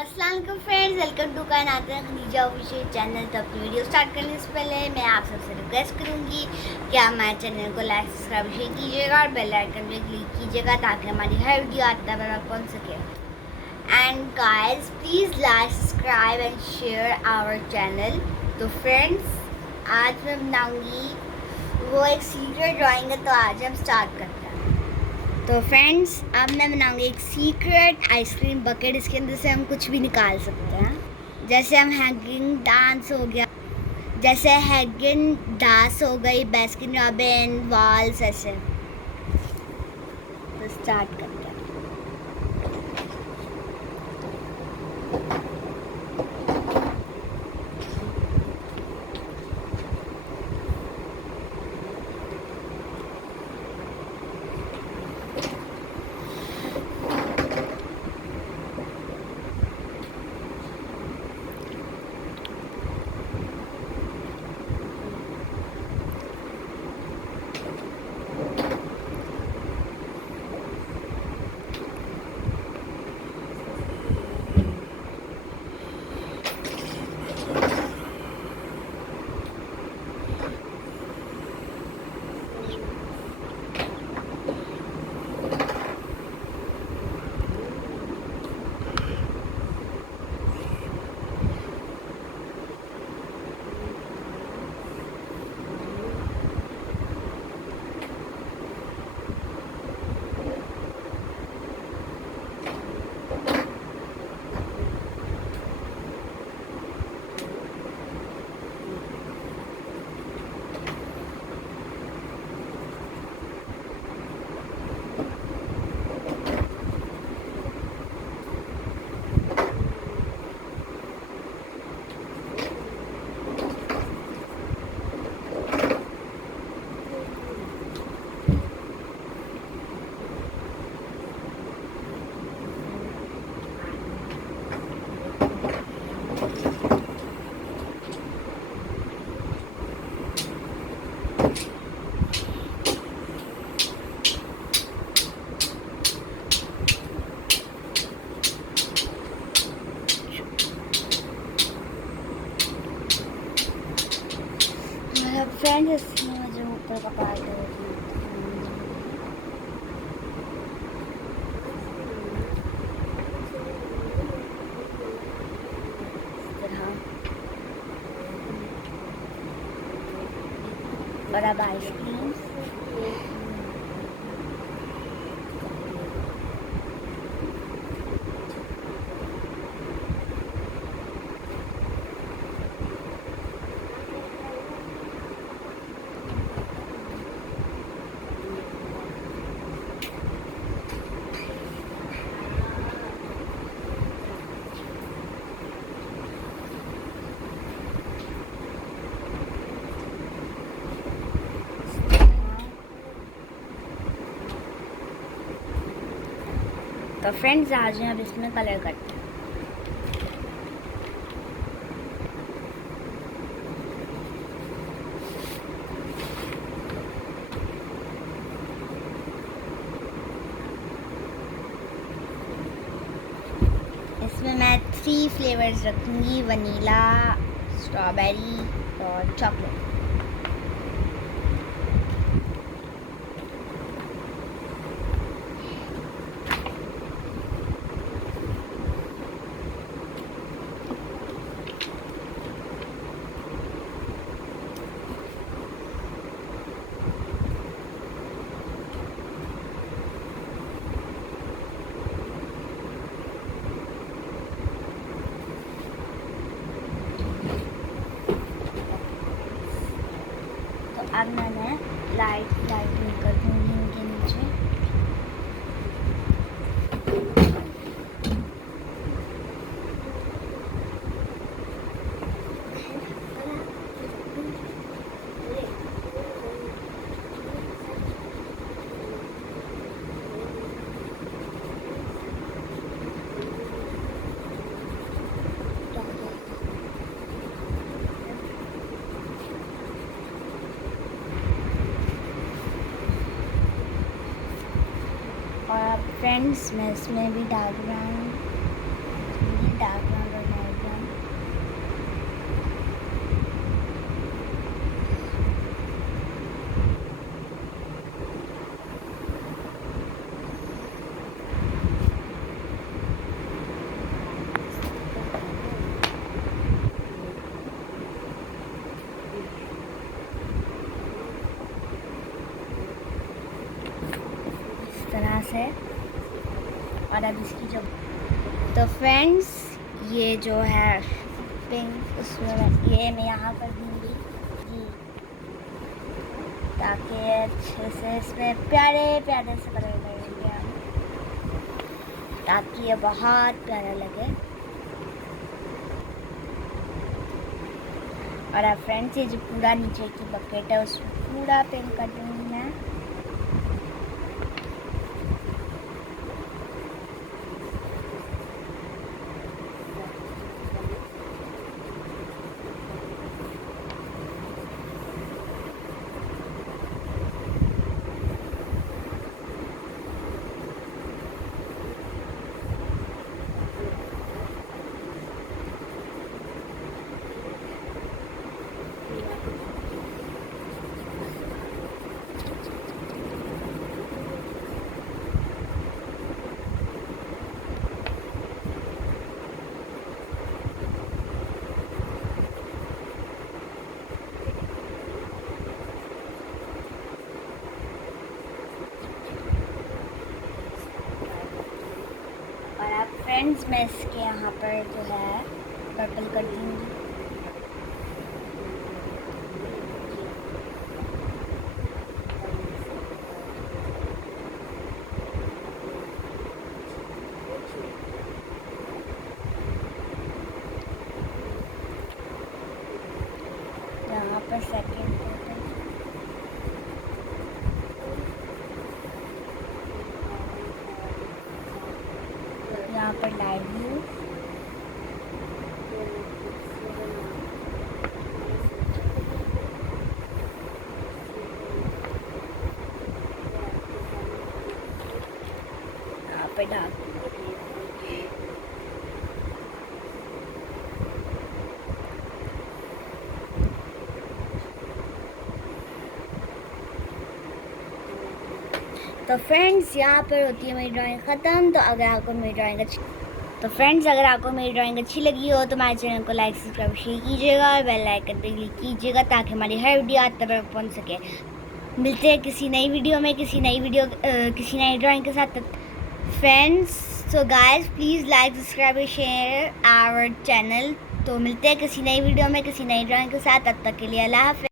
अस्सलाम वालेकुम friends, welcome to कायनात खदीजा ऑफिशियल चैनल। तो अपनी वीडियो स्टार्ट करने से पहले मैं आप सबसे रिक्वेस्ट करूंगी कि आप हमारे चैनल को लाइक सब्सक्राइब शेयर कीजिएगा और बेल आइकन पे क्लिक कीजिएगा ताकि हमारी हर वीडियो आता है आप पहुँच सके। And guys please like subscribe and share our channel. तो फ्रेंड्स आज मैं बनाऊँगी वो एक सीक्रेट ड्राइंग है, तो आज हम स्टार्ट करते हैं। तो फ्रेंड्स अब मैं बनाऊंगी एक सीक्रेट आइसक्रीम बकेट। इसके अंदर से हम कुछ भी निकाल सकते हैं, जैसे हम हैंगिंग डांस हो गया, जैसे हैंगिंग डांस हो गई, बास्किन रॉबिन वॉल्स, ऐसे। तो स्टार्ट करते हैं। फ्रेंड्स इसमें मुझे ऊपर का पार्ट है, और अब आइसक्रीम तो फ्रेंड्स आज मैं अब इसमें कलर करते हैं। इसमें मैं 3 फ्लेवर्स रखूँगी, वनीला, स्ट्रॉबेरी और चॉकलेट। अब मैंने लाइटिंग कर दूँगी इनके नीचे। और अब फ्रेंड्स मैं इसमें भी डाल रहा हूँ। डार्क ब्राउन और लाइट ब्राउन। तरह से। और अब इसकी जो तो फ्रेंड्स ये जो है पिंक उसमें ये मैं यहाँ पर दूँगी जी, ताकि अच्छे से इसमें प्यारे प्यारे से कलर लगेंगे, ताकि ये बहुत प्यारा लगे। और अब फ्रेंड्स ये जो पूरा नीचे की बकेट है उसमें पूरा पिंक कर दूँगी मैं। और अब फ्रेंड्स मैं इसके यहाँ पर जो है पर्पल कर दूँगी। यहाँ पर सेकेंड पर्पल, यहाँ पर लाइट ब्लू, यहाँ पर डार्क। तो फ्रेंड्स यहाँ पर होती है मेरी ड्राइंग ख़त्म। तो अगर आपको मेरी ड्राइंग अच्छी लगी हो तो हमारे चैनल को लाइक सब्सक्राइब शेयर कीजिएगा और बेल आइकन पे क्लिक कीजिएगा, ताकि हमारी हर वीडियो आप तक पहुँच सके। मिलते हैं किसी नई वीडियो में, किसी नई ड्राइंग के साथ। Friends so guys please like subscribe and share our channel. तो मिलते हैं किसी नई वीडियो में, किसी नई ड्राइंग के साथ। तब तक के लिए अल्लाह हाफ़िज़।